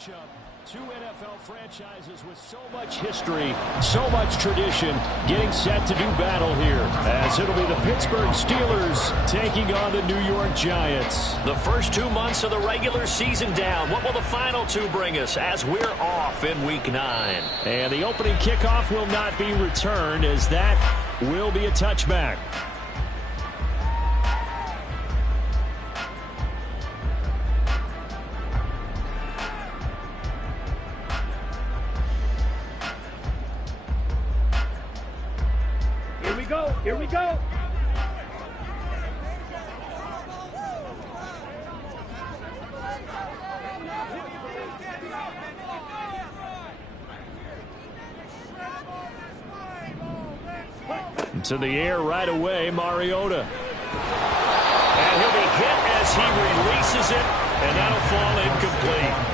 Two NFL franchises with so much history, so much tradition, getting set to do battle here, as it'll be the Pittsburgh Steelers taking on the New York Giants. The first 2 months of the regular season down. What will the final two bring us as we're off in Week 9? And the opening kickoff will not be returned, as that will be a touchback. Here we go. To the air right away, Mariota. And he'll be hit as he releases it, and that'll fall incomplete.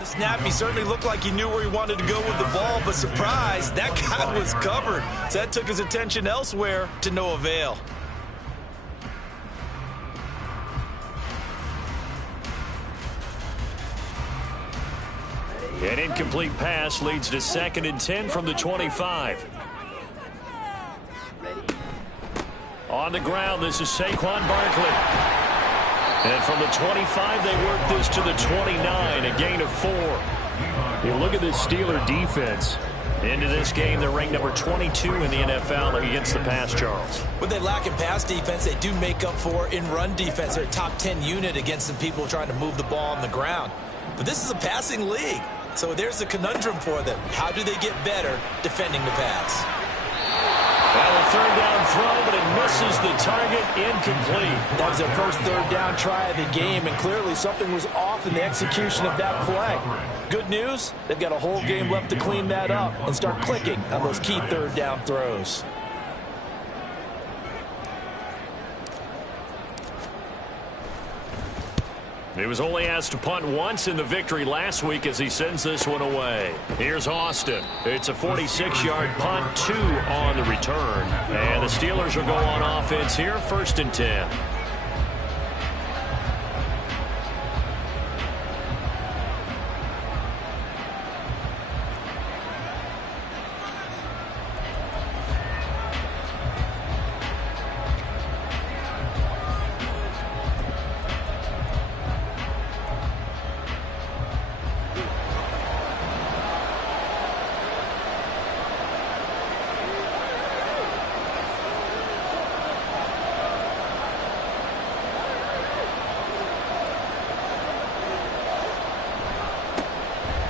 The snap, he certainly looked like he knew where he wanted to go with the ball, but surprise, that guy was covered. So that took his attention elsewhere to no avail. An incomplete pass leads to 2nd and 10 from the 25. On the ground, this is Saquon Barkley. And from the 25, they work this to the 29, a gain of 4. You look at this Steeler defense. Into this game, they're ranked number 22 in the NFL against the pass, Charles. When they lack in pass defense, they do make up for in run defense. They're a top 10 unit against some people trying to move the ball on the ground. But this is a passing league, so there's a conundrum for them. How do they get better defending the pass? Well, a third down throw, but it misses the target, incomplete. That was their first third down try of the game, and clearly something was off in the execution of that play. Good news, they've got a whole game left to clean that up and start clicking on those key third down throws. He was only asked to punt once in the victory last week as he sends this one away. Here's Austin. It's a 46-yard punt, 2 on the return. And the Steelers will go on offense here, 1st and 10.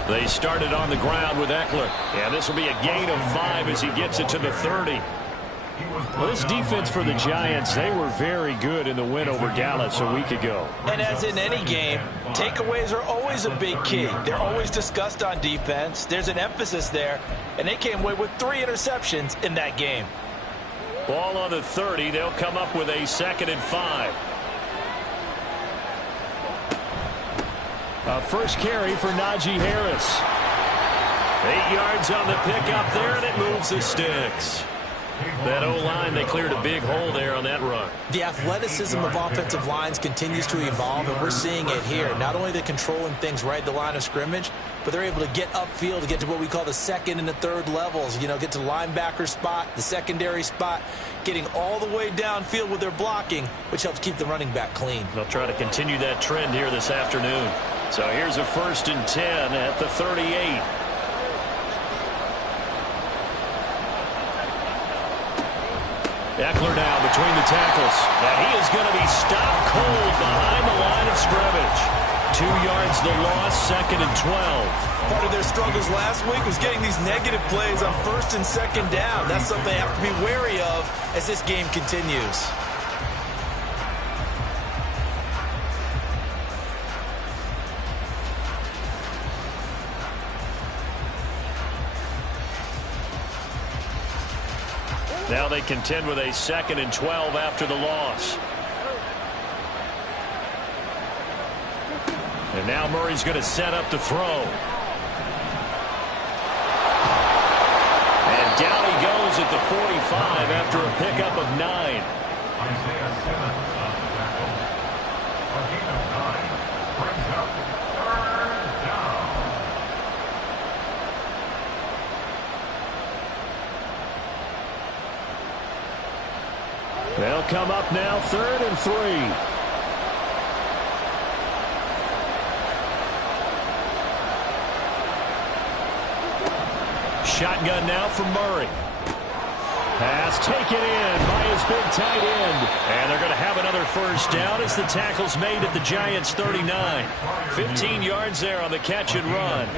They started on the ground with Eckler. And this will be a gain of 5 as he gets it to the 30. Well, this defense for the Giants, they were very good in the win over Dallas a week ago. And as in any game, takeaways are always a big key. They're always discussed on defense. There's an emphasis there, and they came away with 3 interceptions in that game. Ball on the 30. They'll come up with a 2nd and 5. A first carry for Najee Harris. 8 yards on the pickup there, and it moves the sticks. That O-line, they cleared a big hole there on that run. The athleticism of offensive lines continues to evolve, and we're seeing it here. Not only are they controlling things right at the line of scrimmage, but they're able to get upfield to get to what we call the 2nd and the 3rd levels. You know, get to the linebacker spot, the secondary spot, getting all the way downfield with their blocking, which helps keep the running back clean. They'll try to continue that trend here this afternoon. So here's a 1st and 10 at the 38. Eckler now between the tackles. And he is going to be stopped cold behind the line of scrimmage. 2 yards the loss, 2nd and 12. Part of their struggles last week was getting these negative plays on 1st and 2nd down. That's something they have to be wary of as this game continues. Now they contend with a 2nd and 12 after the loss. And now Murray's going to set up to throw. And down he goes at the 45 after a pickup of 9. They'll come up now 3rd and 3. Shotgun now from Murray. Pass taken in by his big tight end. And they're going to have another 1st down as the tackle's made at the Giants' 39. 15 yards there on the catch and run.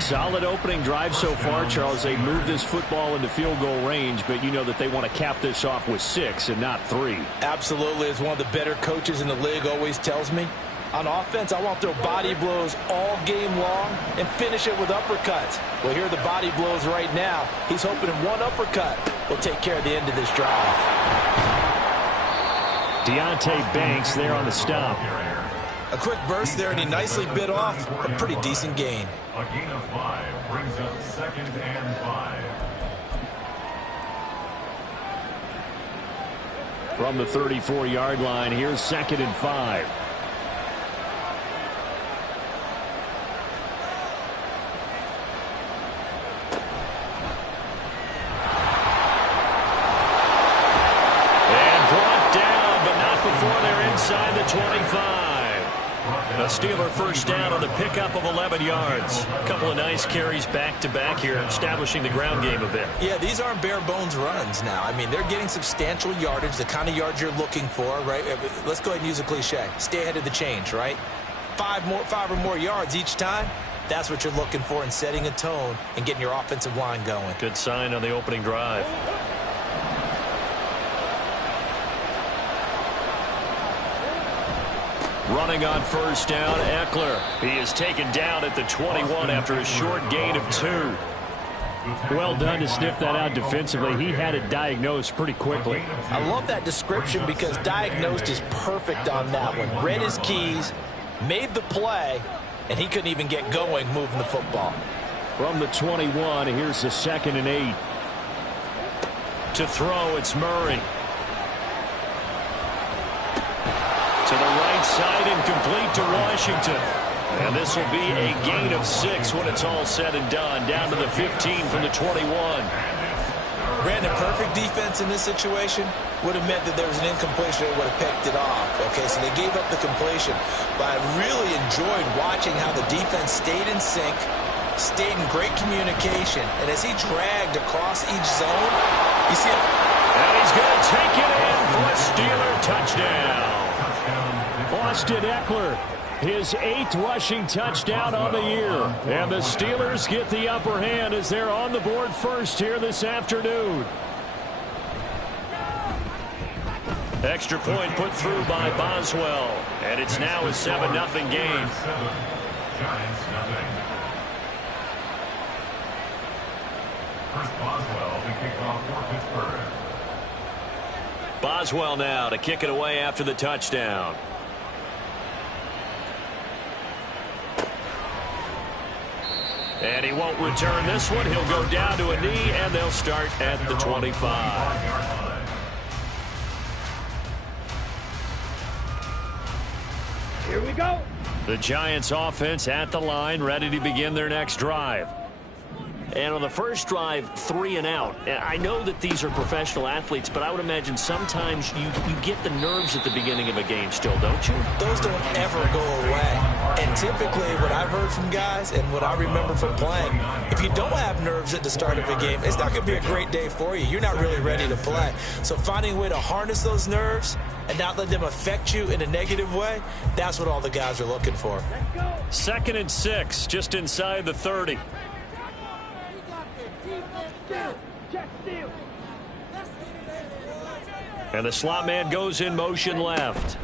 Solid opening drive so far, Charles. They moved this football into field goal range, but you know that they want to cap this off with 6 and not 3. Absolutely. As one of the better coaches in the league always tells me, on offense, I want to throw body blows all game long and finish it with uppercuts. Well, here are the body blows right now. He's hoping one uppercut will take care of the end of this drive. Deontay Banks there on the stop. A quick burst there, and he nicely bit off a pretty decent gain. A gain of 5 brings up 2nd and 5. From the 34-yard line, here's 2nd and 5. Inside the 25. A Steeler 1st down on the pickup of 11 yards. A couple of nice carries back-to-back here, establishing the ground game a bit. Yeah, these aren't bare-bones runs now. I mean, they're getting substantial yardage, the kind of yards you're looking for, right? Let's go ahead and use a cliche. Stay ahead of the change, right? 5 or more yards each time. That's what you're looking for in setting a tone and getting your offensive line going. Good sign on the opening drive. Running on 1st down, Eckler. He is taken down at the 21 after a short gain of 2. Well done to sniff that out defensively. He had it diagnosed pretty quickly. I love that description because diagnosed is perfect on that one. Read his keys, made the play, and he couldn't even get going moving the football. From the 21, here's the 2nd and 8. To throw, it's Murray. To the right side and complete to Washington. And this will be a gain of 6 when it's all said and done. Down to the 15 from the 21. Brandon, perfect defense in this situation would have meant that there was an incompletion that would have picked it off. Okay, so they gave up the completion. But I really enjoyed watching how the defense stayed in sync, stayed in great communication. And as he dragged across each zone, you see him. And he's going to take it in for a Steeler touchdown. Austin Eckler, his 8th rushing touchdown on the year. And the Steelers get the upper hand as they're on the board first here this afternoon. Extra point put through by Boswell. And it's now a 7-0 game. Giants nothing. First Boswell to kick off for Pittsburgh. Boswell now to kick it away after the touchdown. And he won't return this one. He'll go down to a knee, and they'll start at the 25. Here we go. The Giants offense at the line, ready to begin their next drive. And on the first drive, 3 and out. And I know that these are professional athletes, but I would imagine sometimes you get the nerves at the beginning of a game still, don't you? Those don't ever go away. And typically what I've heard from guys and what I remember from playing, if you don't have nerves at the start of a game, it's not going to be a great day for you. You're not really ready to play. So finding a way to harness those nerves and not let them affect you in a negative way, that's what all the guys are looking for. 2nd and 6, just inside the 30. And the slot man goes in motion left.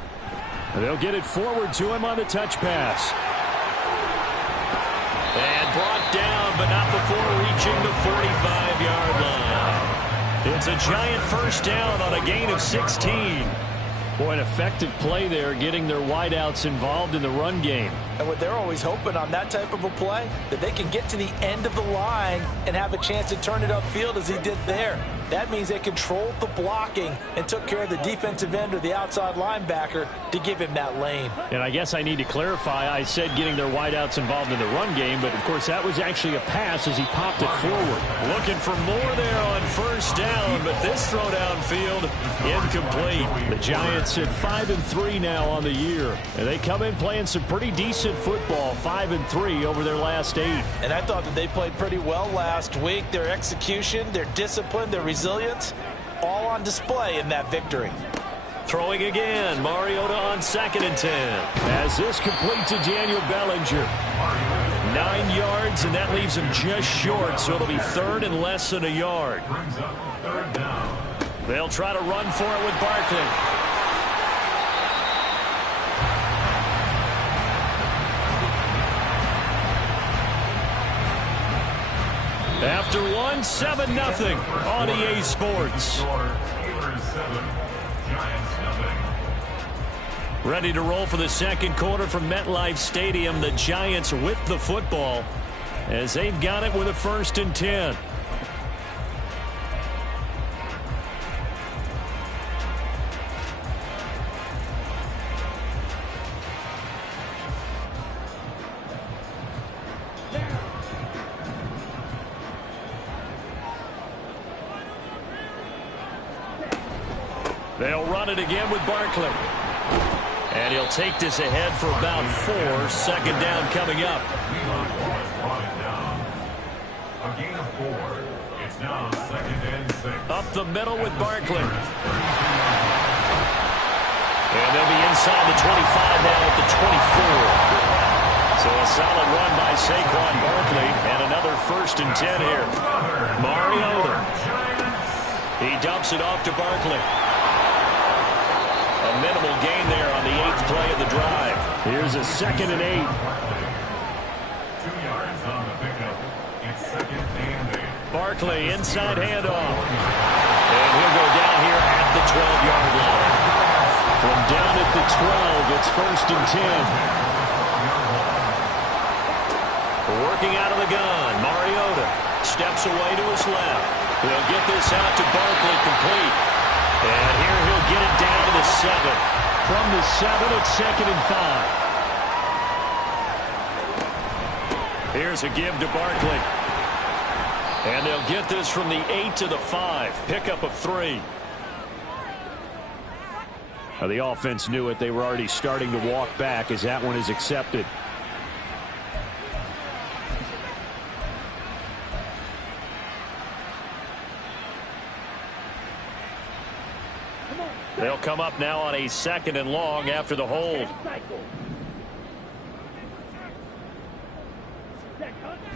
They'll get it forward to him on the touch pass. And brought down, but not before reaching the 45-yard line. It's a Giant first down on a gain of 16. Boy, an effective play there, getting their wideouts involved in the run game. And what they're always hoping on that type of a play, that they can get to the end of the line and have a chance to turn it upfield as he did there. That means they controlled the blocking and took care of the defensive end or the outside linebacker to give him that lane. And I guess I need to clarify, I said getting their wideouts involved in the run game, but of course that was actually a pass as he popped it forward. Looking for more there on first down, but this throw downfield incomplete. The Giants at 5-3 now on the year. And they come in playing some pretty decent football, 5-3 over their last 8. And I thought that they played pretty well last week. Their execution, their discipline, their resilience, all on display in that victory. Throwing again, Mariota on 2nd and 10. As this complete to Daniel Bellinger. 9 yards, and that leaves him just short, so it'll be 3rd and less than a yard. Brings up 3rd down. They'll try to run for it with Barkley. After one, 7-0 on EA Sports. Steelers 7, Giants 0. Ready to roll for the second quarter from MetLife Stadium. The Giants with the football as they've got it with a 1st and 10. They'll run it again with Barkley. And he'll take this ahead for about 4. 2nd down coming up. A gain of 4. It's now 2nd and 6. Up the middle with Barkley. And they'll be inside the 25 now at the 24. So a solid run by Saquon Barkley. And another 1st and 10 here. Mariota. He dumps it off to Barkley. A minimal gain there on the 8th play of the drive. Here's a 2nd and 8. 2 yards on the pickup. It's 2nd and 8. Barkley inside handoff. And he'll go down here at the 12-yard line. From down at the 12, it's 1st and 10. Working out of the gun. Mariota steps away to his left. He'll get this out to Barkley complete. And here he'll get it down to the 7. From the 7, it's 2nd and 5. Here's a give to Barkley. And they'll get this from the 8 to the 5. Pickup of 3. Now, the offense knew it. They were already starting to walk back as that one is accepted. They'll come up now on a 2nd and long after the hold.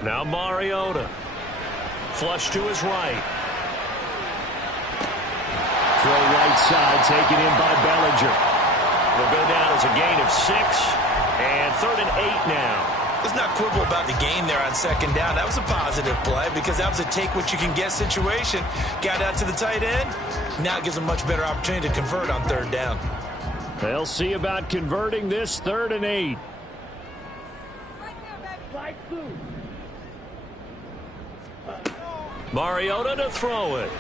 Now Mariota. Flush to his right. Throw right side, taken in by Bellinger. Will go down as a gain of 6. And 3rd and 8 now. Let's not quibble about the gain there on 2nd down. That was a positive play because that was a take-what-you-can-get situation. Got out to the tight end. Now it gives them a much better opportunity to convert on 3rd down. They'll see about converting this 3rd and 8. Mariota to throw it.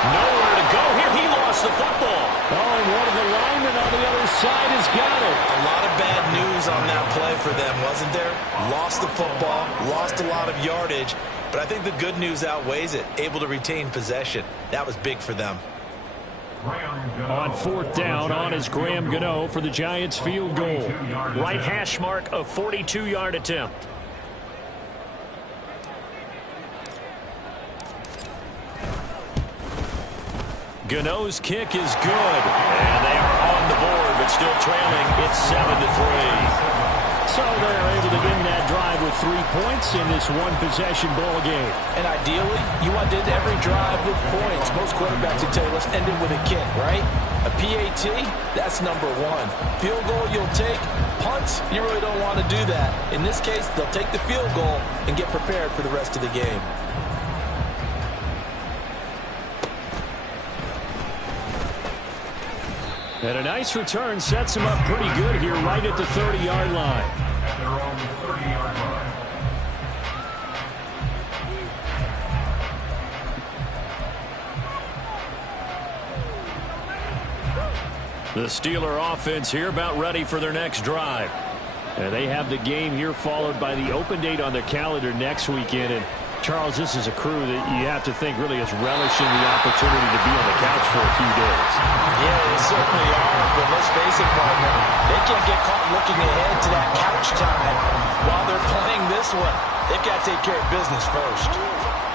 Nowhere to go here. He lost the football. Oh, and one of the linemen on the other side has got it. A lot of bad news on that play for them, wasn't there? Lost the football, lost a lot of yardage, but I think the good news outweighs it. Able to retain possession. That was big for them. On fourth down, on is Graham Gano for the Giants field goal. Right hash mark, a 42-yard attempt. Gano's kick is good. And they are on the board, but still trailing. It's 7-3. So they're able to end that drive with 3 points in this one-possession ball game. And ideally, you want to end every drive with points. Most quarterbacks would tell you, let's end it with a kick, right? A PAT, that's number one. Field goal you'll take. Punts, you really don't want to do that. In this case, they'll take the field goal and get prepared for the rest of the game. And a nice return sets him up pretty good here right at the 30-yard line. At their own 30-yard line. The Steeler offense here about ready for their next drive. And they have the game here followed by the open date on their calendar next weekend. And Charles, this is a crew that you have to think really is relishing the opportunity to be on the couch for a few days. Yeah, they certainly are, but let's face it, partner, they can't get caught looking ahead to that couch time while they're playing this one. They've got to take care of business first.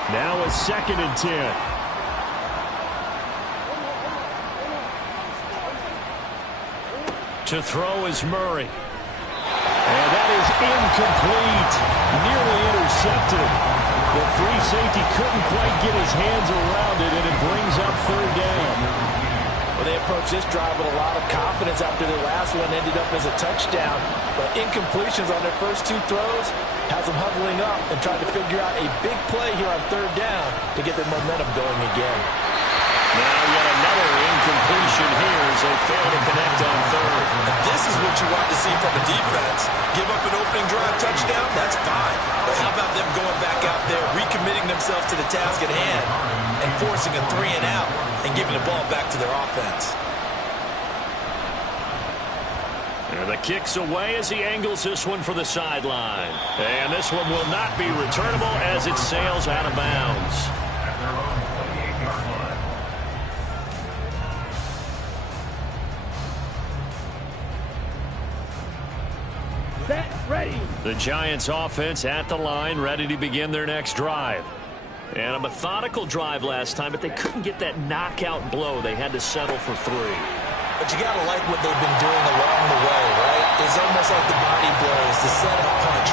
Now a 2nd and 10. To throw is Murray. And that is incomplete. Nearly intercepted. The free safety couldn't quite get his hands around it, and it brings up 3rd down. Well, they approached this drive with a lot of confidence after their last one ended up as a touchdown. But incompletions on their first 2 throws has them huddling up and trying to figure out a big play here on 3rd down to get their momentum going again. Now yet another incompletion here as they fail to connect on 3rd. And this is what you want to see from a defense. Give up an opening drive touchdown, that's fine. But how about them going back out there, recommitting themselves to the task at hand, and forcing a 3 and out, and giving the ball back to their offense. And the kick's away as he angles this one for the sideline. And this one will not be returnable as it sails out of bounds. At their own 28-yard line. Set, ready. The Giants offense at the line, ready to begin their next drive. And a methodical drive last time, but they couldn't get that knockout blow. They had to settle for 3. But you got to like what they've been doing along the way, right? It's almost like the body blows, the setup punch.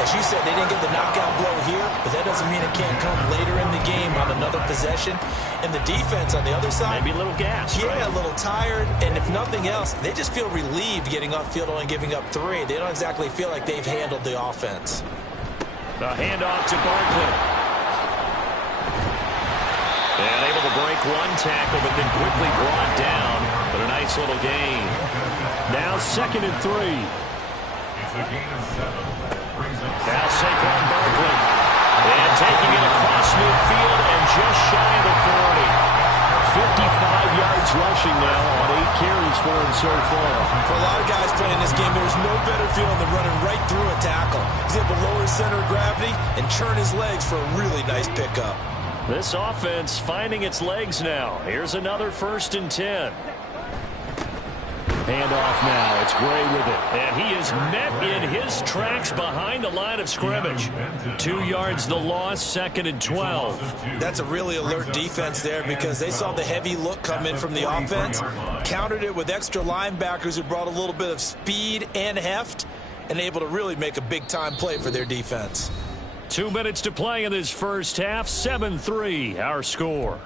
As you said, they didn't get the knockout blow here, but that doesn't mean it can't come later in the game on another possession. And the defense on the other side, Maybe a little gas, yeah, right? a little tired. And if nothing else, they just feel relieved getting upfield and giving up 3. They don't exactly feel like they've handled the offense. The handoff to Barkley. And able to break 1 tackle, but then quickly brought down. But a nice little gain. Now 2nd and 3. It's a gain of 7. Brings up Now Saquon Barkley. And taking it across midfield and just shy of the 40. 55 yards rushing now on 8 carries for him so far. For a lot of guys playing this game, there's no better feeling than running right through a tackle. He's able to lower his center of gravity and churn his legs for a really nice pickup. This offense finding its legs now. Here's another 1st and 10. Handoff now. It's Gray with it. And he is met in his tracks behind the line of scrimmage. 2 yards the loss, 2nd and 12. That's a really alert defense there because they saw the heavy look come in from the offense, countered it with extra linebackers who brought a little bit of speed and heft, and able to really make a big-time play for their defense. 2 minutes to play in this first half. 7-3, our score.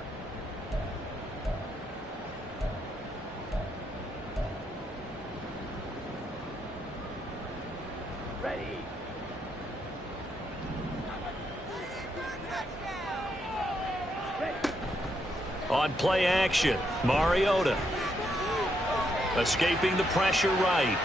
On play action, Mariota. Escaping the pressure right.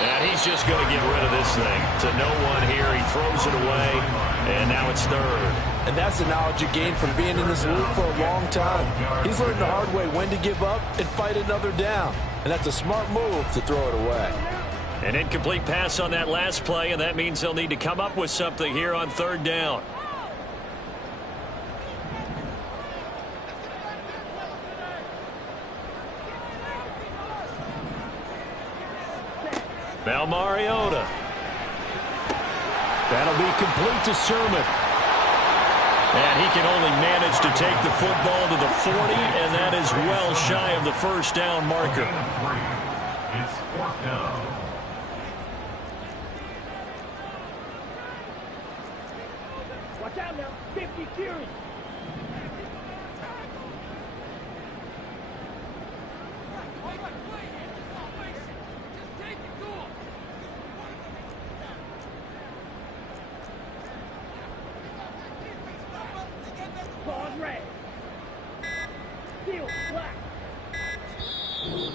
And he's just going to get rid of this thing. To no one here, he throws it away, and now it's 3rd. And that's the knowledge you gain from being in this league for a long time. He's learned the hard way when to give up and fight another down. And that's a smart move to throw it away. An incomplete pass on that last play, and that means they'll need to come up with something here on 3rd down. Now Mariota. That'll be complete to Sermon. And he can only manage to take the football to the 40, and that is well shy of the first down marker. It's fourth down. Watch out now. 50 carries.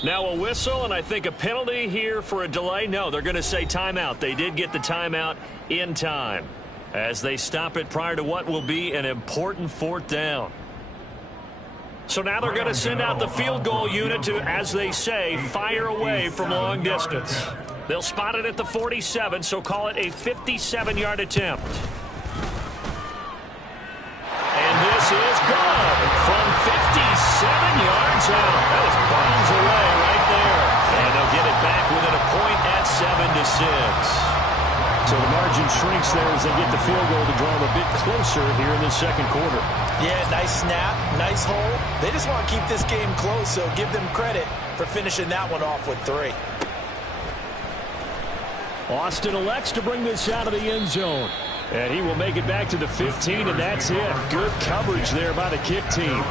Now a whistle, and I think a penalty here for a delay. No, they're going to say timeout. They did get the timeout in time as they stop it prior to what will be an important fourth down. So now they're going to send out the field goal unit to, as they say, fire away from long distance. They'll spot it at the 47, so call it a 57-yard attempt. And this is good from 57 yards out. That was bombs away right there. And they'll get it back within a point at 7-6. So the margin shrinks there as they get the field goal to draw them a bit closer here in the second quarter. Yeah, nice snap, nice hole. They just want to keep this game close, so give them credit for finishing that one off with 3. Austin elects to bring this out of the end zone. And he will make it back to the 15, and that's it. Good coverage there by the kick team.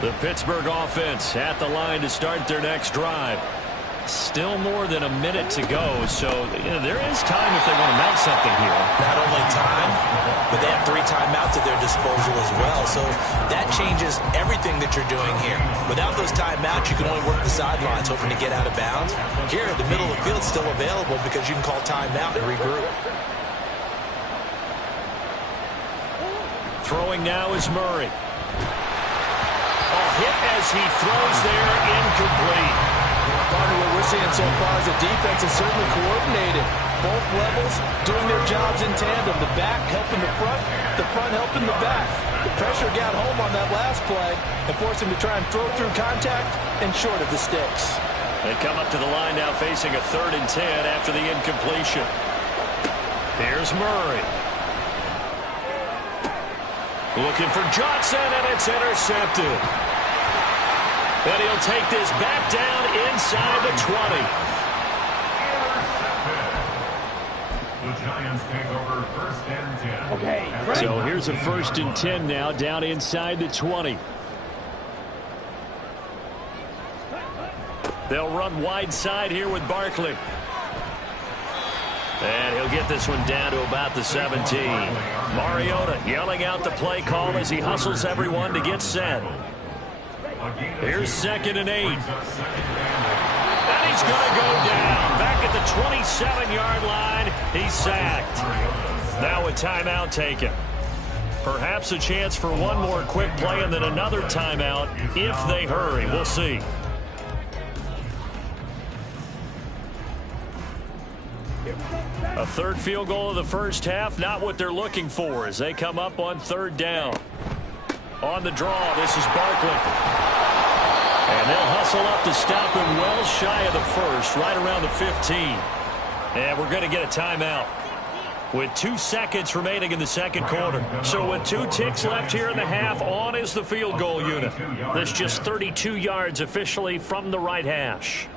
The Pittsburgh offense at the line to start their next drive. Still more than a minute to go, so there is time if they want to mount something here. Not only time, but they have 3 timeouts at their disposal as well, so that changes everything that you're doing here. Without those timeouts, you can only work the sidelines, hoping to get out of bounds. Here, the middle of the field is still available because you can call timeout and regroup. Throwing now is Murray. A hit as he throws there, incomplete. Partner, what we're seeing so far is the defense is certainly coordinated. Both levels doing their jobs in tandem. The back helping the front helping the back. The pressure got home on that last play and forced him to try and throw through contact and short of the sticks. They come up to the line now facing a 3rd and 10 after the incompletion. Here's Murray. Looking for Johnson, and it's intercepted. And he'll take this back down inside the 20. The Giants take over 1st and 10. Okay, So here's a 1st and 10 now down inside the 20. They'll run wide side here with Barkley. And he'll get this one down to about the 17. Mariota yelling out the play call as he hustles everyone to get set. Here's 2nd and 8. And he's going to go down. Back at the 27-yard line, he's sacked. Now a timeout taken. Perhaps a chance for one more quick play and then another timeout if they hurry. We'll see. A 3rd field goal of the first half, not what they're looking for as they come up on 3rd down. On the draw, this is Barkley. And they'll hustle up to stop him well shy of the 1st, right around the 15. And we're going to get a timeout with 2 seconds remaining in the second quarter. So with 2 ticks left here in the half, on is the field goal unit. That's just 32 yards officially from the right hash.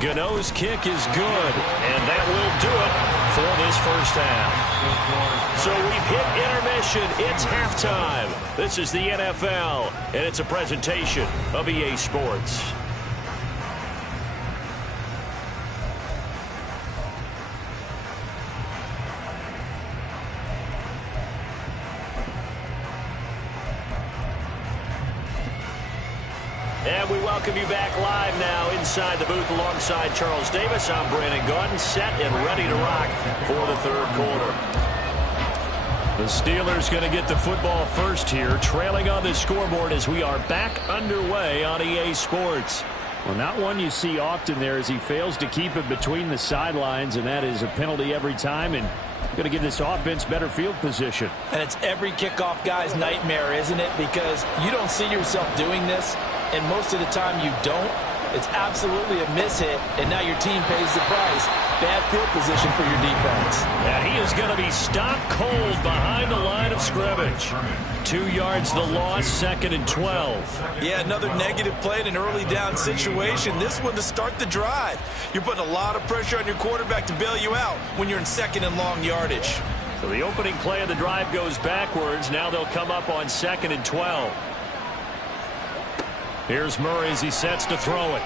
Gano's kick is good, and that will do it for this first half. So we've hit intermission. It's halftime. This is the NFL, and it's a presentation of EA Sports. And we welcome you back live now inside the booth alongside Charles Davis. I'm Brandon Gaudin, set and ready to rock for the 3rd quarter. The Steelers going to get the football first here, trailing on the scoreboard as we are back underway on EA Sports. Well, not one you see often there as he fails to keep it between the sidelines, and that is a penalty every time, and going to give this offense better field position. And it's every kickoff guy's nightmare, isn't it? Because you don't see yourself doing this, and most of the time you don't. It's absolutely a mishit, and now your team pays the price. Bad field position for your defense. And he is going to be stopped cold behind the line of scrimmage. 2 yards the loss, 2nd and 12. Yeah, another negative play in an early down situation. This one to start the drive. You're putting a lot of pressure on your quarterback to bail you out when you're in 2nd and long yardage. So the opening play of the drive goes backwards. Now they'll come up on 2nd and 12. Here's Murray as he sets to throw it.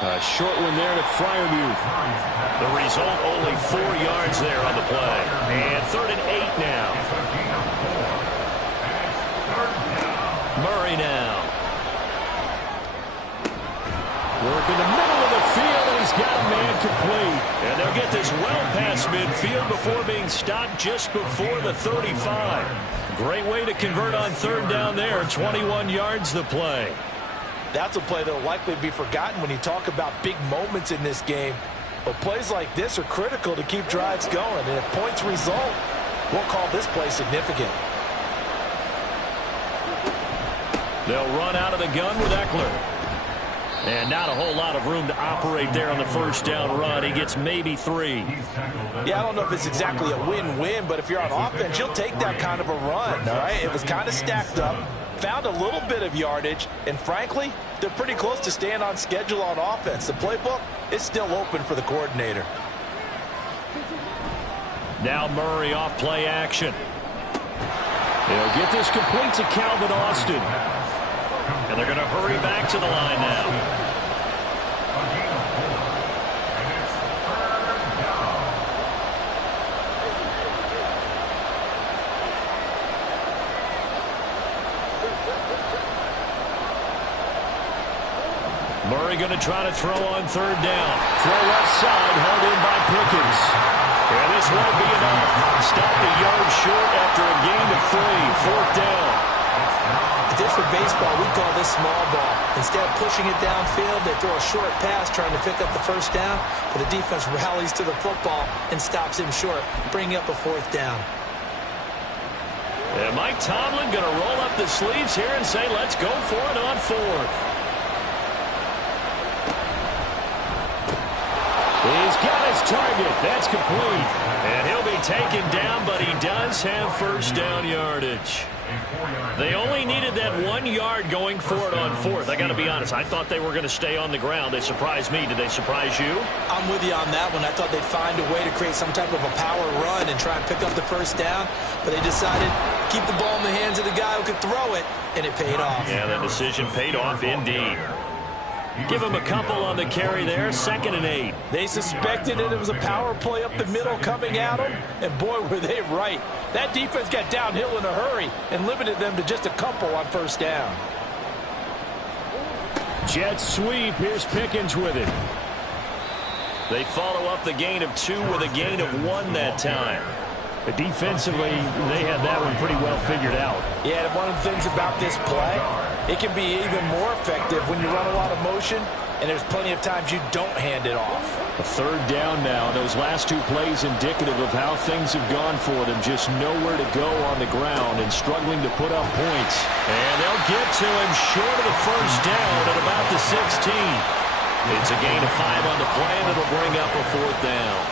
A short one there to Freiermuth. The result, only 4 yards there on the play. And 3rd and 8 now. Murray now. Work in the middle of the field, and he's got a man complete. And they'll get this well past midfield before being stopped just before the 35. Great way to convert on 3rd down there. 21 yards the play. That's a play that will likely be forgotten when you talk about big moments in this game. But plays like this are critical to keep drives going. And if points result, we'll call this play significant. They'll run out of the gun with Eckler. And not a whole lot of room to operate there on the 1st down run. He gets maybe 3. Yeah, I don't know if it's exactly a win-win, but if you're on offense, you'll take that kind of a run, all right? It was kind of stacked up, found a little bit of yardage, and frankly, they're pretty close to staying on schedule on offense. The playbook is still open for the coordinator. Now Murray off play action. They'll get this complete to Calvin Austin. And they're going to hurry back to the line now. Murray going to try to throw on 3rd down. Throw left side, held in by Pickens. And this won't be enough. Stopped a yard short after a gain of 3. 4th down. If this were baseball, we call this small ball. Instead of pushing it downfield, they throw a short pass trying to pick up the 1st down, but the defense rallies to the football and stops him short, bringing up a 4th down. And Mike Tomlin going to roll up the sleeves here and say, let's go for it on 4th. He's got his target. That's complete. And he'll be taken down, but he does have 1st down yardage. They only needed that 1 yard going for it on 4th. I got to be honest, I thought they were going to stay on the ground. They surprised me. Did they surprise you? I'm with you on that one. I thought they'd find a way to create some type of a power run and try and pick up the 1st down, but they decided to keep the ball in the hands of the guy who could throw it, and it paid off. Yeah, that decision paid off indeed. Give him a couple on the carry there, 2nd and 8. They suspected it was a power play up the middle coming at them, and boy, were they right. That defense got downhill in a hurry and limited them to just a couple on 1st down. Jet sweep. Here's Pickens with it. They follow up the gain of 2 with a gain of 1 that time. But defensively, they had that one pretty well figured out. Yeah, one of the things about this play, it can be even more effective when you run a lot of motion, and there's plenty of times you don't hand it off. A 3rd down now. Those last 2 plays indicative of how things have gone for them. Just nowhere to go on the ground and struggling to put up points. And they'll get to him short of the 1st down at about the 16. It's a gain of 5 on the play, and it'll bring up a 4th down.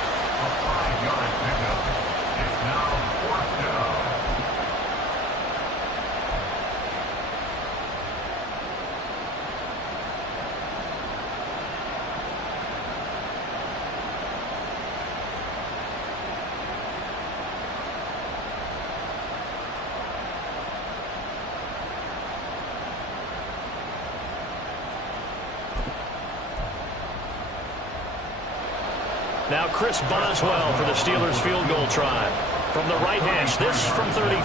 Now Chris Boswell for the Steelers field goal try. From the right hash, this from 33.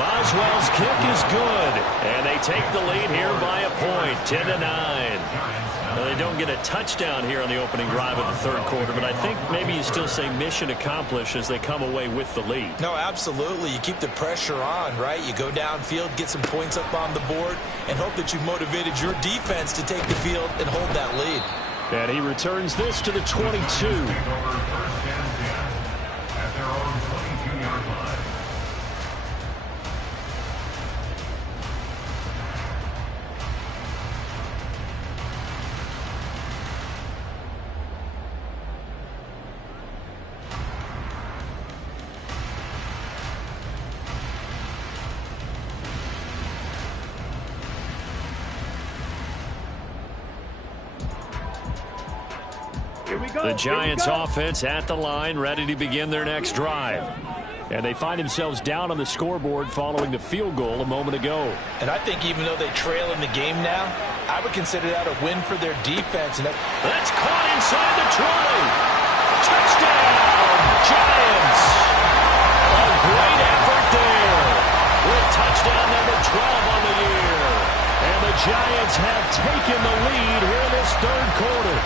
Boswell's kick is good. And they take the lead here by a point, 10-9. The they don't get a touchdown here on the opening drive of the third quarter, but I think maybe you still say mission accomplished as they come away with the lead. No, absolutely. You keep the pressure on, right? You go downfield, get some points up on the board, and hope that you've motivated your defense to take the field and hold that lead. And he returns this to the 22. First and 10 at their own 22-yard line. The Giants offense at the line, ready to begin their next drive. And they find themselves down on the scoreboard following the field goal a moment ago. And I think even though they trail in the game now, I would consider that a win for their defense. And that's caught inside the 20. Touchdown, Giants. A great effort there with touchdown number 12 on the year. And the Giants have taken the lead here in this third quarter.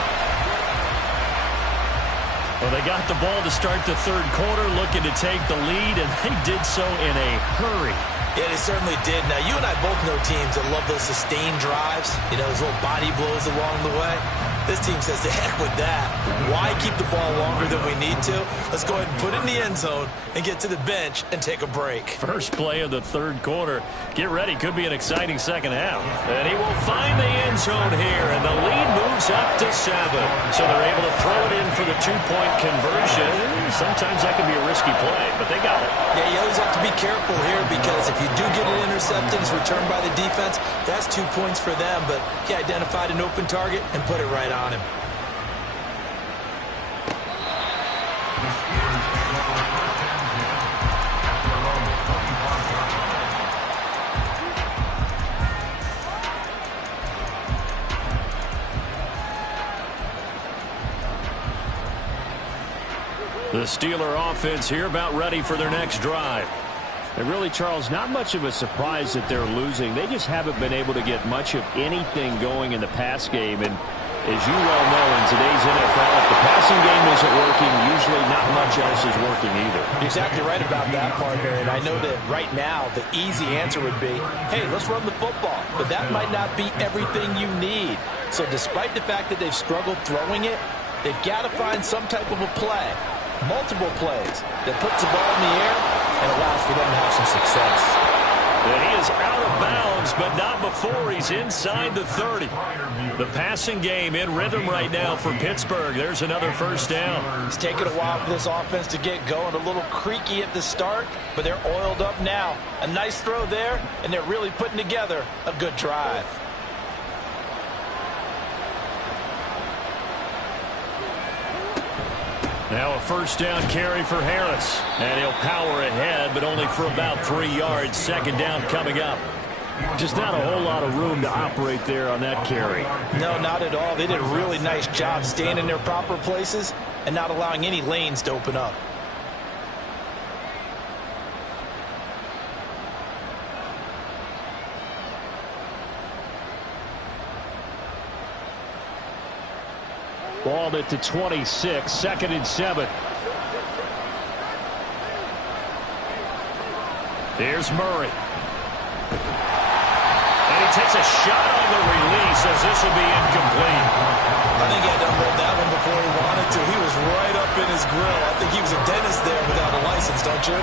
Well, they got the ball to start the third quarter, looking to take the lead, and they did so in a hurry. Yeah, they certainly did. Now, you and I both know teams that love those sustained drives, you know, those little body blows along the way. This team says, the heck with that. Why keep the ball longer than we need to? Let's go ahead and put it in the end zone and get to the bench and take a break. First play of the third quarter. Get ready. Could be an exciting second half. And he will find the end zone here, and the lead moves up to 7. So they're able to throw it in for the 2-point conversion. Sometimes that can be a risky play, but they got it. Yeah, you always have to be careful here because if you do get an interception, it's returned by the defense, that's 2 points for them. But he identified an open target and put it right on him. The Steeler offense here about ready for their next drive. And really, Charles, not much of a surprise that they're losing. They just haven't been able to get much of anything going in the pass game. And as you well know, in today's NFL, if the passing game isn't working, usually not much else is working either. You're exactly right about that, partner. And I know that right now the easy answer would be, hey, let's run the football. But that might not be everything you need. So despite the fact that they've struggled throwing it, they've got to find some type of a play. Multiple plays that puts the ball in the air and allows for them to have some success. And he is out of bounds, but not before he's inside the 30. The passing game in rhythm right now for Pittsburgh. There's another first down. It's taken a while for this offense to get going. A little creaky at the start, but they're oiled up now. A nice throw there, and they're really putting together a good drive. Now a first down carry for Harris. And he'll power ahead, but only for about 3 yards. Second down coming up. Just not a whole lot of room to operate there on that carry. No, not at all. They did a really nice job staying in their proper places and not allowing any lanes to open up. Ball at the 26, 2nd and 7. Here's Murray. And he takes a shot on the release as this will be incomplete. I think he had to unload that one before he wanted to. He was right up in his grill. I think he was a dentist there without a license, don't you?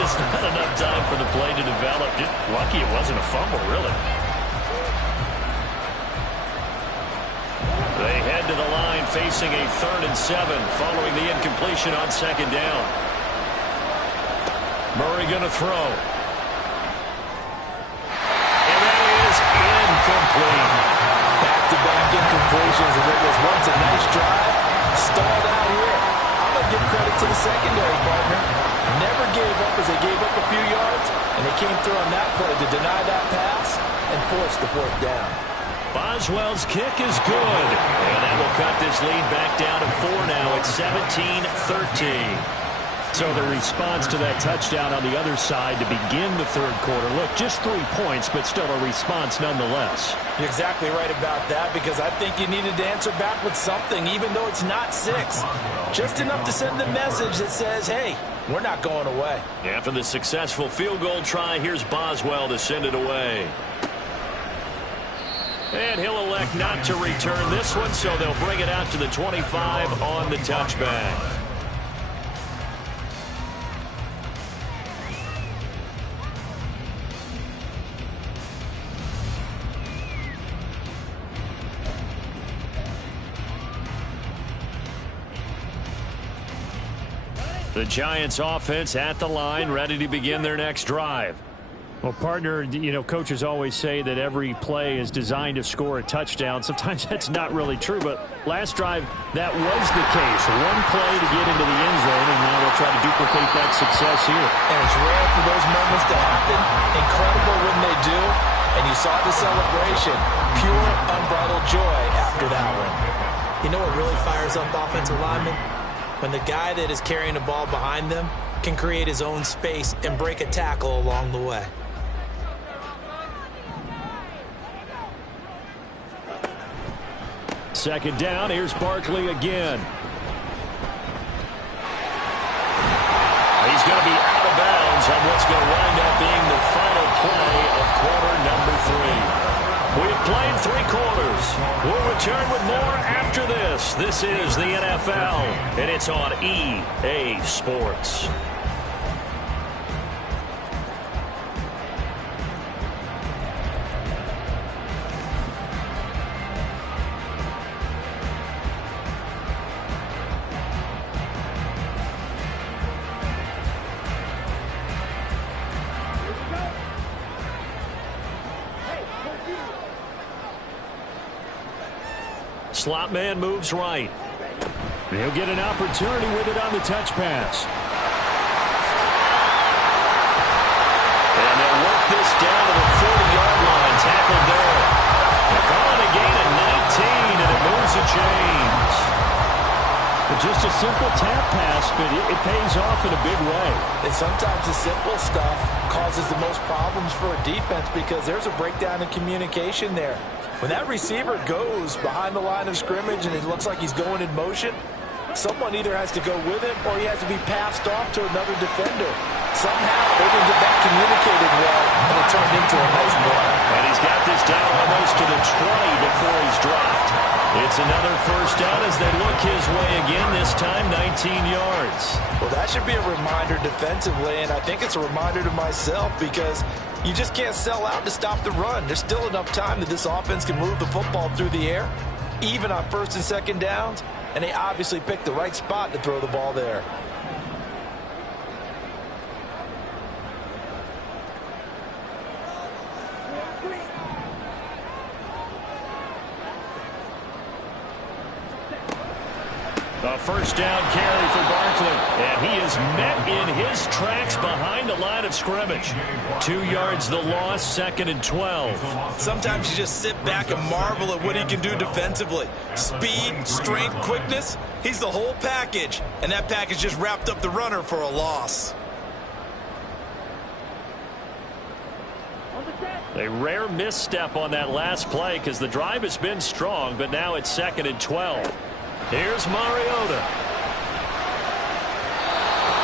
Just not enough time for the play to develop. Just lucky it wasn't a fumble, really. They head to the line facing a 3rd and 7 following the incompletion on second down. Murray going to throw. And that is incomplete. Back-to-back incompletions, and it was once a nice drive. Stalled out here. I'm going to give credit to the secondary, partner. Never gave up as they gave up a few yards, and they came through on that play to deny that pass and force the 4th down. Boswell's kick is good. And that will cut this lead back down to 4 now. It's 17-13. So the response to that touchdown on the other side to begin the third quarter. Look, just 3 points, but still a response nonetheless. You're exactly right about that, because I think you needed to answer back with something, even though it's not 6. Just enough to send the message that says, hey, we're not going away. After the successful field goal try, here's Boswell to send it away. And he'll elect not to return this one, so they'll bring it out to the 25 on the touchback. The Giants offense at the line, ready to begin their next drive. Well, partner, coaches always say that every play is designed to score a touchdown. Sometimes that's not really true, but last drive, that was the case. One play to get into the end zone, and now they'll try to duplicate that success here. And it's rare for those moments to happen. Incredible when they do. And you saw the celebration. Pure, unbridled joy after that one. You know what really fires up offensive linemen? When the guy that is carrying the ball behind them can create his own space and break a tackle along the way. Second down, here's Barkley again. He's going to be out of bounds on what's going to wind up being the final play of quarter number 3. We've played 3 quarters. We'll return with more after this. This is the NFL, and it's on EA Sports. Slot man moves right. He'll get an opportunity with it on the touch pass. And they'll work this down to the 40-yard line. Tackled there. They're calling a gain of 19, and it moves the chains. Just a simple tap pass, but it pays off in a big way. And sometimes the simple stuff causes the most problems for a defense because there's a breakdown in communication there. When that receiver goes behind the line of scrimmage and it looks like he's going in motion, someone either has to go with him or he has to be passed off to another defender. Somehow they didn't get that communicated well, and it turned into a nice play. And he's got this down almost to the 20 before he's dropped. It's another first down as they look his way again, this time 19 yards. Well, that should be a reminder defensively, and I think it's a reminder to myself because you just can't sell out to stop the run. There's still enough time that this offense can move the football through the air, even on first and second downs, and they obviously picked the right spot to throw the ball there. A first down carry for Barkley. And he is met in his tracks behind the line of scrimmage. 2 yards the loss, 2nd and 12. Sometimes you just sit back and marvel at what he can do defensively. Speed, strength, quickness, he's the whole package. And that package just wrapped up the runner for a loss. A rare misstep on that last play because the drive has been strong, but now it's 2nd and 12. Here's Mariota.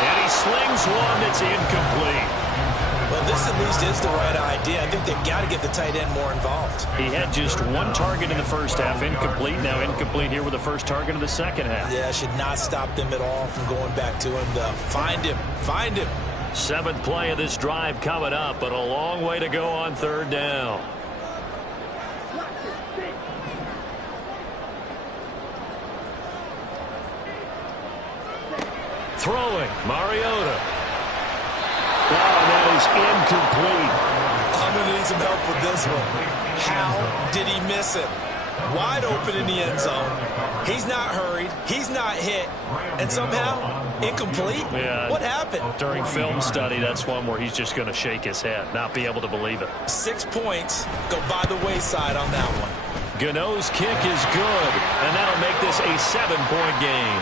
And he slings one that's incomplete. Well, this at least is the right idea. I think they've got to get the tight end more involved. He had just 1 target in the first half, incomplete. Now incomplete here with the first target of the second half. Yeah, should not stop them at all from going back to him to find him. Find him. 7th play of this drive coming up, but a long way to go on 3rd down. Throwing, Mariota. Oh, that is incomplete. I'm going to need some help with this one. How did he miss it? Wide open in the end zone. He's not hurried. He's not hit. And somehow, incomplete? Yeah, what happened? During film study, that's one where he's just going to shake his head, not be able to believe it. 6 points go by the wayside on that one. Gano's kick is good, and that'll make this a 7-point game.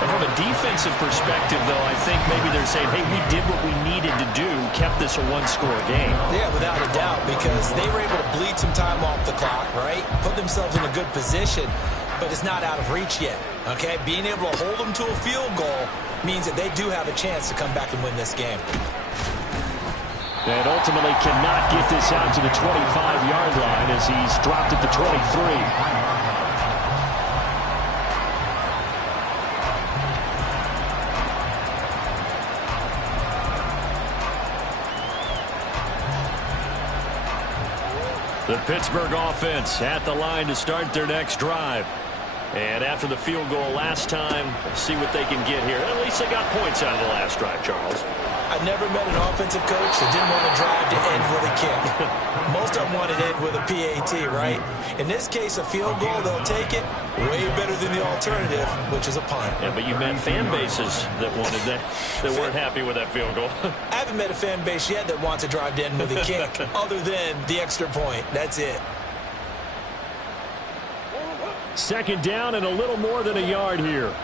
And from a defensive perspective, though, I think maybe they're saying, hey, we did what we needed to do, kept this a one-score game. Yeah, without a doubt, because they were able to bleed some time off the clock, right? Put themselves in a good position, but it's not out of reach yet, okay? Being able to hold them to a field goal means that they do have a chance to come back and win this game. And ultimately cannot get this out to the 25-yard line as he's dropped at the 23. The Pittsburgh offense at the line to start their next drive. And after the field goal last time, let's see what they can get here. At least they got points out of the last drive, Charles. I never met an offensive coach that didn't want to drive to end with a kick. Most of them want to end with a PAT, right? In this case, a field goal, they'll take it. Way better than the alternative, which is a punt. Yeah, but you met fan bases that wanted that weren't happy with that field goal. I haven't met a fan base yet that wants to drive to end with a kick, other than the extra point. That's it. Second down and a little more than a yard here.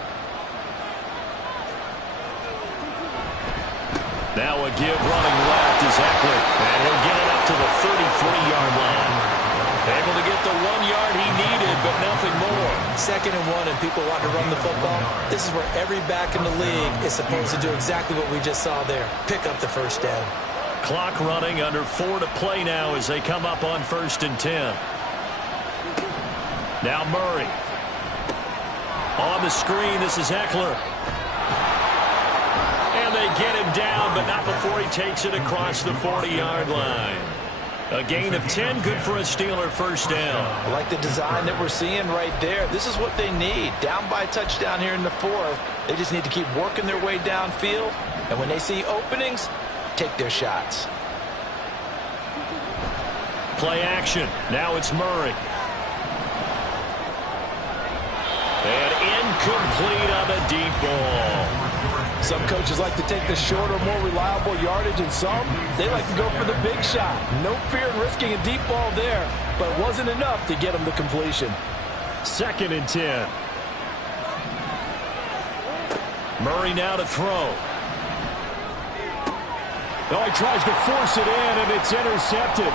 Now a give running left is Eckler, and he'll get it up to the 33-yard line. Able to get the 1 yard he needed, but nothing more. 2nd and 1, and people want to run the football. This is where every back in the league is supposed to do exactly what we just saw there. Pick up the first down. Clock running, under 4 to play now as they come up on 1st and 10. Now Murray. On the screen, this is Eckler. And they get him down, but not before he takes it across the 40-yard line. A gain of 10, good for a Steeler first down. I like the design that we're seeing right there. This is what they need. Down by a touchdown here in the 4th. They just need to keep working their way downfield. And when they see openings, take their shots. Play action. Now it's Murray. And incomplete on the deep ball. Some coaches like to take the shorter, more reliable yardage, and some, they like to go for the big shot. No fear in risking a deep ball there, but it wasn't enough to get them the completion. 2nd and 10. Murray now to throw. Oh, he tries to force it in, and it's intercepted.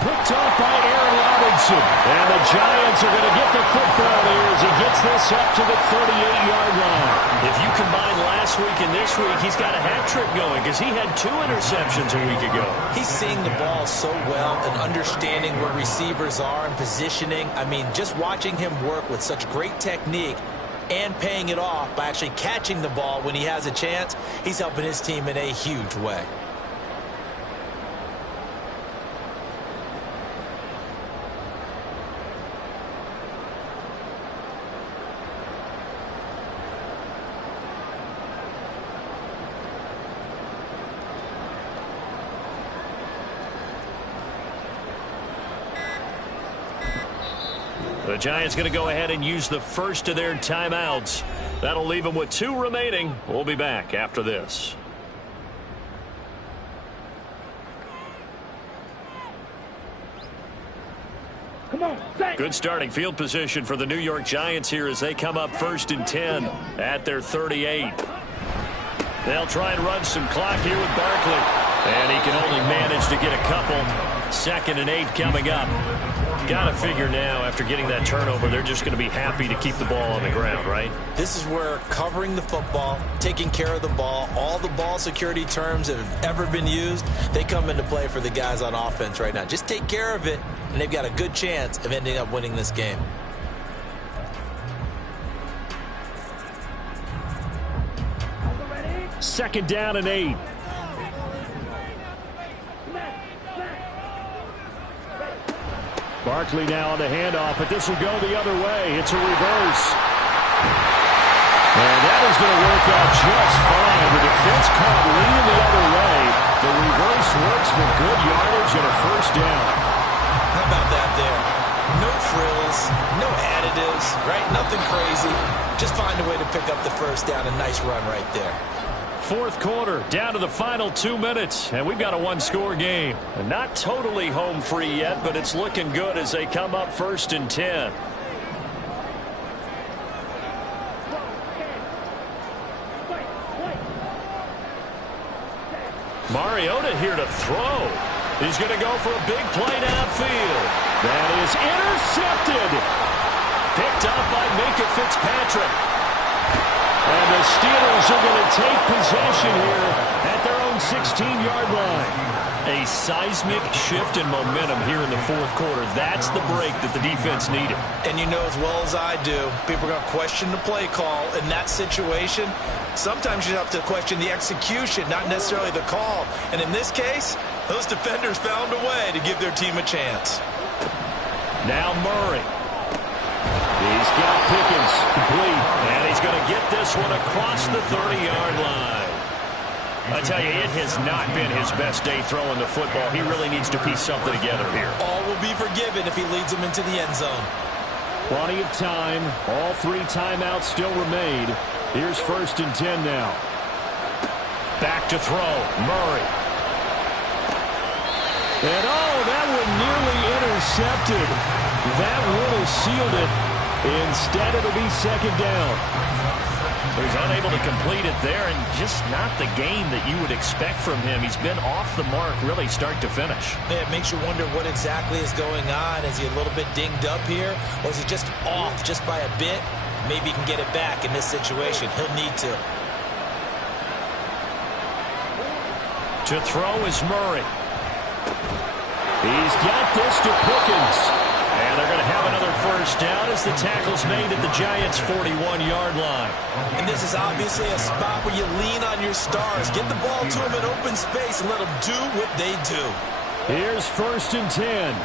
Picked off by Aaron Robinson. And the Giants are going to get the football here as he gets this up to the 38-yard line. If you combine last week and this week, he's got a hat trick going because he had 2 interceptions a week ago. He's seeing the ball so well and understanding where receivers are and positioning. I mean, just watching him work with such great technique and paying it off by actually catching the ball when he has a chance, he's helping his team in a huge way. The Giants going to go ahead and use the first of their timeouts. That'll leave them with 2 remaining. We'll be back after this. Come on, say. Good starting field position for the New York Giants here as they come up 1st and 10 at their 38. They'll try and run some clock here with Barkley. And he can only manage to get a couple. 2nd and 8 coming up. Got to figure now, after getting that turnover, they're just going to be happy to keep the ball on the ground, right? This is where covering the football, taking care of the ball, all the ball security terms that have ever been used, they come into play for the guys on offense right now. Just take care of it, and they've got a good chance of ending up winning this game. Second down and 8. Barkley now on the handoff, but this will go the other way. It's a reverse. And that is going to work out just fine. The defense caught leaning the other way. The reverse works for good yardage and a first down. How about that there? No frills, no additives, right? Nothing crazy. Just find a way to pick up the first down. A nice run right there. Fourth quarter, down to the final 2 minutes, and we've got a one-score game. Not totally home free yet, but it's looking good as they come up 1st and 10. Mariota here to throw. He's going to go for a big play downfield. That is intercepted. Picked up by Minka Fitzpatrick. And the Steelers are going to take possession here at their own 16-yard line. A seismic shift in momentum here in the fourth quarter. That's the break that the defense needed. And you know as well as I do, people are going to question the play call in that situation. Sometimes you have to question the execution, not necessarily the call. And in this case, those defenders found a way to give their team a chance. Now Murray. He's got Pickens complete. And he's going to get this one across the 30-yard line. I tell you, it has not been his best day throwing the football. He really needs to piece something together here. All will be forgiven if he leads them into the end zone. Plenty of time. All 3 timeouts still remain. Here's 1st and 10 now. Back to throw. Murray. And that one nearly intercepted. That would have sealed it. Instead, it'll be 2nd down. So he's unable to complete it there, and just not the game that you would expect from him. He's been off the mark really start to finish. Yeah, it makes you wonder what exactly is going on. Is he a little bit dinged up here, or is he just off just by a bit? Maybe he can get it back in this situation. He'll need to. To throw is Murray. He's got this to Pickens. And they're going to have another 1st down as the tackle's made at the Giants' 41-yard line. And this is obviously a spot where you lean on your stars. Get the ball to them in open space and let them do what they do. Here's 1st and 10.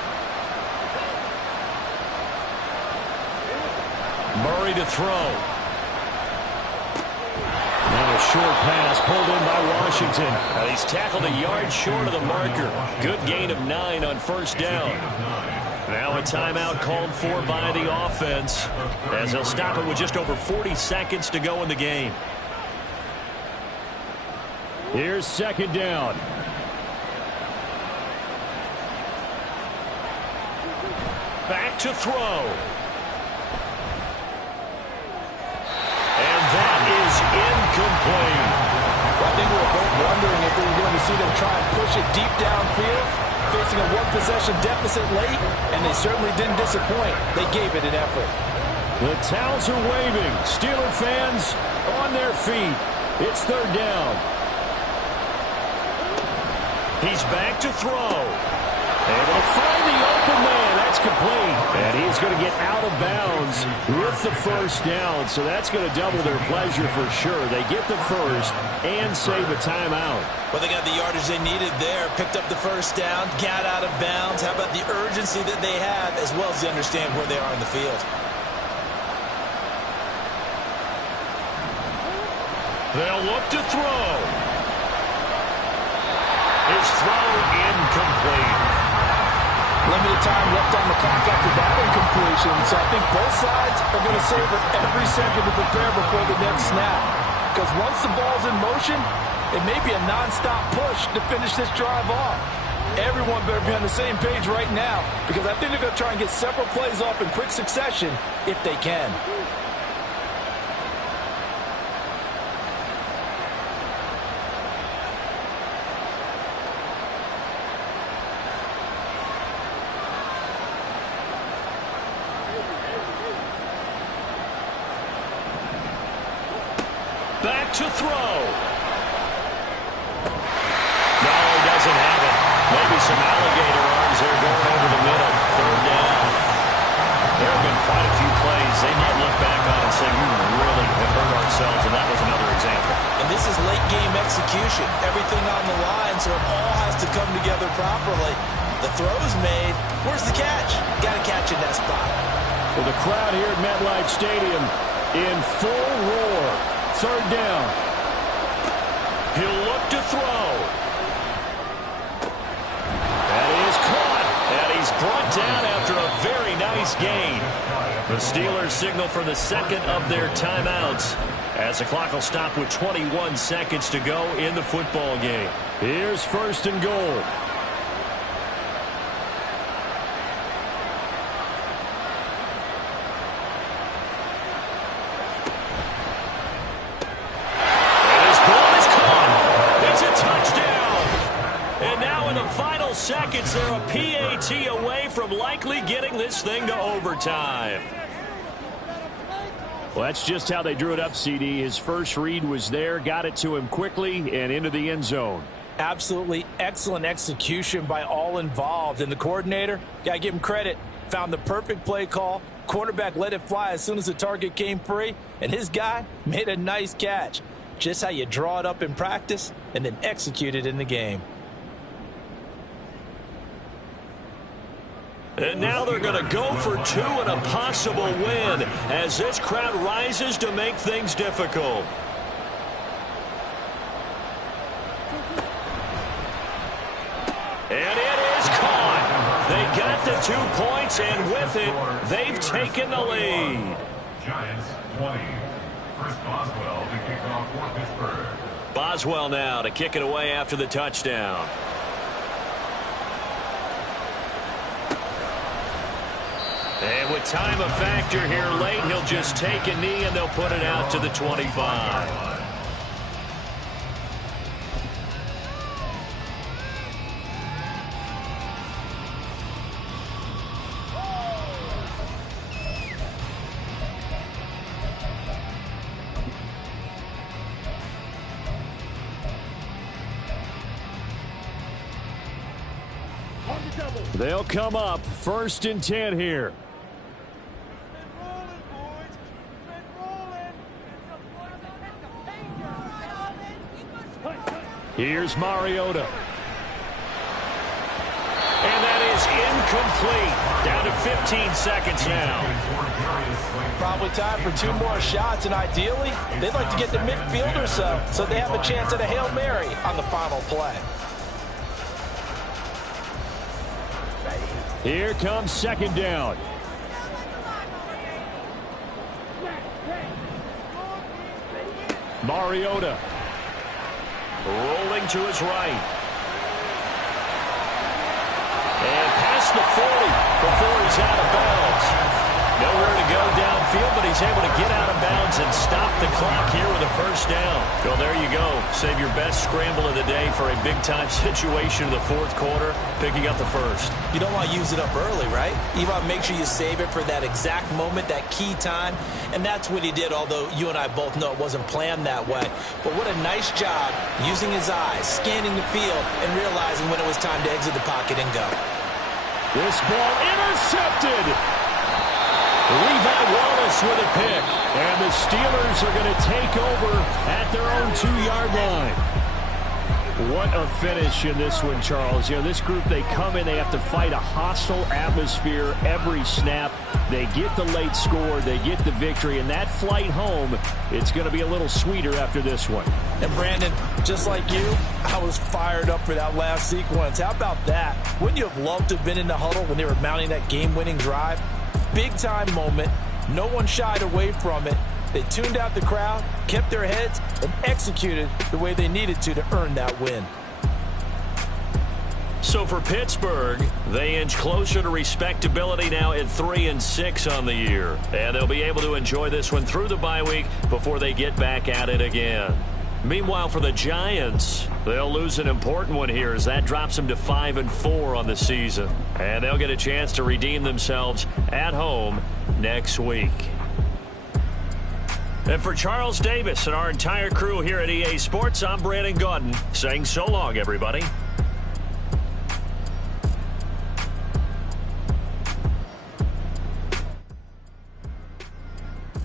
Murray to throw. And a short pass pulled in by Washington. He's tackled a yard short of the marker. Good gain of 9 on 1st down. Now a timeout called for by the offense as they'll stop it with just over 40 seconds to go in the game. Here's 2nd down. Back to throw. And that is incomplete. Well, I think we were both wondering if we were going to see them try and push it deep downfield, facing a one-possession deficit late, and they certainly didn't disappoint. They gave it an effort. The towels are waving. Steeler fans on their feet. It's 3rd down. He's back to throw. Able to find the open man. That's complete. And he's going to get out of bounds with the 1st down. So that's going to double their pleasure for sure. They get the 1st and save a timeout. Well, they got the yardage they needed there. Picked up the 1st down, got out of bounds. How about the urgency that they have, as well as they understand where they are in the field? They'll look to throw. His throw incomplete. Limited time left on the clock after that incompletion, so I think both sides are going to savor every second to prepare before the next snap. Because once the ball's in motion, it may be a non-stop push to finish this drive off. Everyone better be on the same page right now, because I think they're going to try and get several plays off in quick succession if they can. Back to throw. No, doesn't have it. Maybe some alligator arms there going over the middle. 3rd down. There have been quite a few plays they might look back on and say, we really have hurt ourselves, and that was another example. And this is late game execution. Everything on the line, so it all has to come together properly. The throw's made. Where's the catch? Got to catch in that spot. Well, the crowd here at MetLife Stadium in full roar. 3rd down. He'll look to throw. That is caught. And he's brought down after a very nice gain. The Steelers signal for the 2nd of their timeouts as the clock will stop with 21 seconds to go in the football game. Here's 1st and goal. Seconds, they're a PAT away from likely getting this thing to overtime. Well, that's just how they drew it up, CD. His first read was there, got it to him quickly and into the end zone. Absolutely excellent execution by all involved. And the coordinator, got to give him credit, found the perfect play call. Quarterback let it fly as soon as the target came free, and his guy made a nice catch. Just how you draw it up in practice and then execute it in the game. And now they're going to go for 2 and a possible win as this crowd rises to make things difficult. And it is caught. They got the 2 points, and with it, they've taken the lead. Giants 20. Chris Boswell to kick off for Pittsburgh. Boswell now to kick it away after the touchdown. And with time a factor here late, he'll just take a knee and they'll put it out to the 25. They'll come up 1st and 10 here. Here's Mariota. And that is incomplete. Down to 15 seconds now. Probably time for 2 more shots, and ideally, they'd like to get to midfield or so they have a chance at a Hail Mary on the final play. Here comes 2nd down. Mariota. Rolling to his right. And past the 40 before he's out of bounds. Nowhere to go downfield, but he's able to get out of bounds and stop the clock here with a 1st down. Well, there you go. Save your best scramble of the day for a big-time situation in the 4th quarter, picking up the 1st. You don't want to use it up early, right? You want to make sure you save it for that exact moment, that key time, and that's what he did, although you and I both know it wasn't planned that way. But what a nice job using his eyes, scanning the field, and realizing when it was time to exit the pocket and go. This ball intercepted. Levi Wallace with a pick, and the Steelers are going to take over at their own 2-yard line. What a finish in this one, Charles. You know, this group, they come in, they have to fight a hostile atmosphere every snap. They get the late score, they get the victory, and that flight home, it's going to be a little sweeter after this one. And Brandon, just like you, I was fired up for that last sequence. How about that? Wouldn't you have loved to have been in the huddle when they were mounting that game-winning drive? Big-time moment. No one shied away from it. They tuned out the crowd, kept their heads, and executed the way they needed to earn that win. So for Pittsburgh, they inch closer to respectability now at 3-6 on the year. And they'll be able to enjoy this one through the bye week before they get back at it again. Meanwhile, for the Giants, they'll lose an important one here as that drops them to 5-4 on the season. And they'll get a chance to redeem themselves at home next week. And for Charles Davis and our entire crew here at EA Sports, I'm Brandon Gaudin saying so long, everybody.